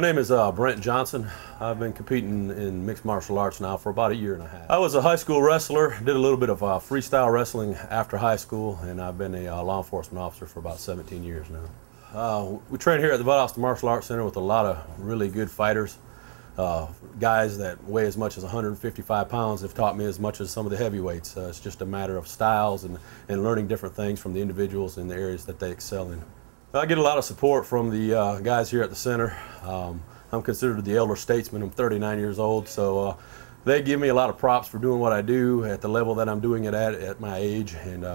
My name is Brent Johnson. I've been competing in mixed martial arts now for about a year and a half. I was a high school wrestler, did a little bit of freestyle wrestling after high school, and I've been a law enforcement officer for about 17 years now. We train here at the Mathis Martial Arts Center with a lot of really good fighters. Guys that weigh as much as 155 pounds have taught me as much as some of the heavyweights. It's just a matter of styles and learning different things from the individuals in the areas that they excel in. I get a lot of support from the guys here at the center. I'm considered the elder statesman. I'm 39 years old, so they give me a lot of props for doing what I do at the level that I'm doing it at my age, and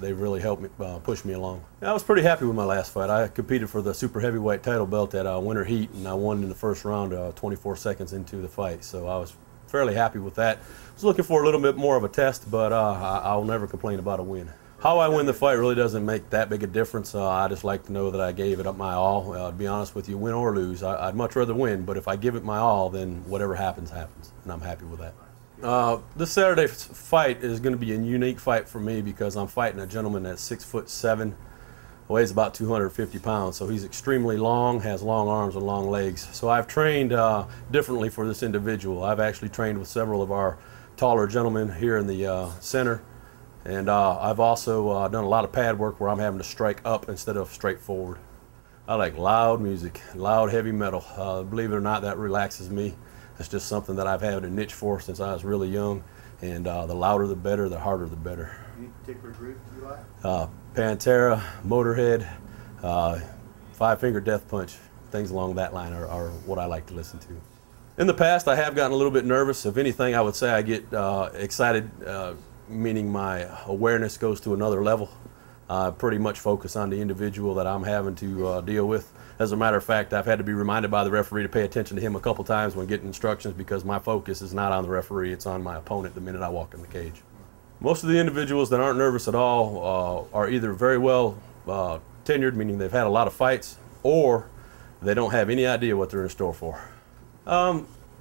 they've really helped me push me along. I was pretty happy with my last fight. I competed for the super heavyweight title belt at Winter Heat, and I won in the first round 24 seconds into the fight, so I was fairly happy with that. I was looking for a little bit more of a test, but I'll never complain about a win. How I win the fight really doesn't make that big a difference. I just like to know that I gave it up my all. To be honest with you, win or lose, I'd much rather win, but if I give it my all, then whatever happens, happens, and I'm happy with that. This Saturday's fight is going to be a unique fight for me because I'm fighting a gentleman that's 6'7", weighs about 250 pounds, so he's extremely long, has long arms and long legs. So I've trained differently for this individual. I've actually trained with several of our taller gentlemen here in the center. And I've also done a lot of pad work where I'm having to strike up instead of straight forward. I like loud music, loud heavy metal. Believe it or not, that relaxes me. It's just something that I've had a niche for since I was really young. And the louder the better, the harder the better. Any particular group you like? Pantera, Motorhead, Five Finger Death Punch, things along that line are what I like to listen to. In the past, I have gotten a little bit nervous. If anything, I would say I get excited, meaning my awareness goes to another level. I pretty much focus on the individual that I'm having to deal with. As a matter of fact, I've had to be reminded by the referee to pay attention to him a couple times when getting instructions because my focus is not on the referee, it's on my opponent the minute I walk in the cage. Most of the individuals that aren't nervous at all are either very well tenured, meaning they've had a lot of fights, or they don't have any idea what they're in store for.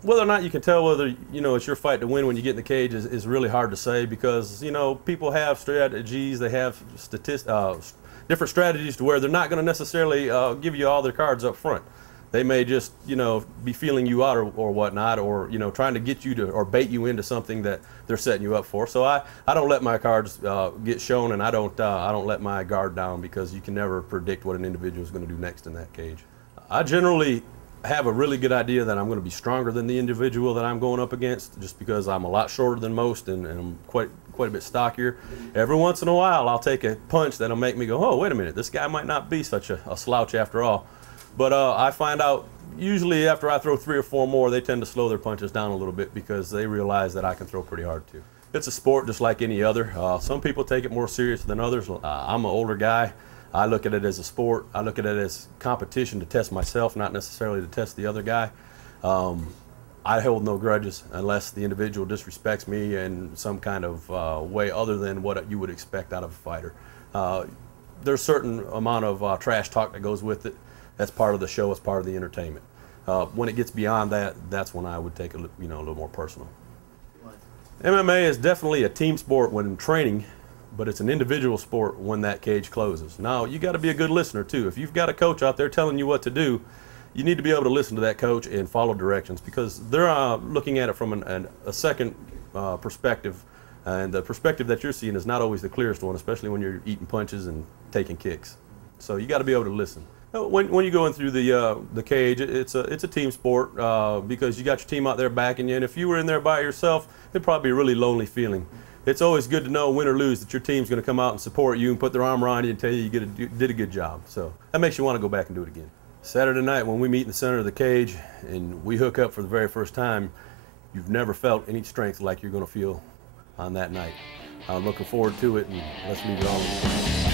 Whether or not you can tell whether, it's your fight to win when you get in the cage is really hard to say because, people have strategies, they have different strategies to where they're not going to necessarily give you all their cards up front. They may just, be feeling you out or whatnot, or, trying to get you to, or bait you into something that they're setting you up for. So I don't let my cards get shown, and I don't let my guard down because you can never predict what an individual is going to do next in that cage. I generally have a really good idea that I'm going to be stronger than the individual that I'm going up against just because I'm a lot shorter than most and I'm quite a bit stockier. Every once in a while I'll take a punch that'll make me go, oh, wait a minute, this guy might not be such a slouch after all. But I find out usually after I throw 3 or 4 more, they tend to slow their punches down a little bit because they realize that I can throw pretty hard too. It's a sport just like any other. Some people take it more serious than others. I'm an older guy. I look at it as a sport. I look at it as competition to test myself, not necessarily to test the other guy. I hold no grudges unless the individual disrespects me in some kind of way other than what you would expect out of a fighter. There's a certain amount of trash talk that goes with it. That's part of the show. It's part of the entertainment. When it gets beyond that, that's when I would take a little more personal. MMA is definitely a team sport when training, but it's an individual sport when that cage closes. Now, you got to be a good listener too. If you've got a coach out there telling you what to do, you need to be able to listen to that coach and follow directions because they're looking at it from a second perspective, and the perspective that you're seeing is not always the clearest one, especially when you're eating punches and taking kicks. So you got to be able to listen. When you go in through the cage, it's a team sport because you got your team out there backing you, and if you were in there by yourself, it'd probably be a really lonely feeling. It's always good to know, win or lose, that your team's going to come out and support you and put their arm around you and tell you did a good job. So that makes you want to go back and do it again. Saturday night when we meet in the center of the cage and we hook up for the very first time, you've never felt any strength like you're going to feel on that night. I'm looking forward to it, and let's leave it all in.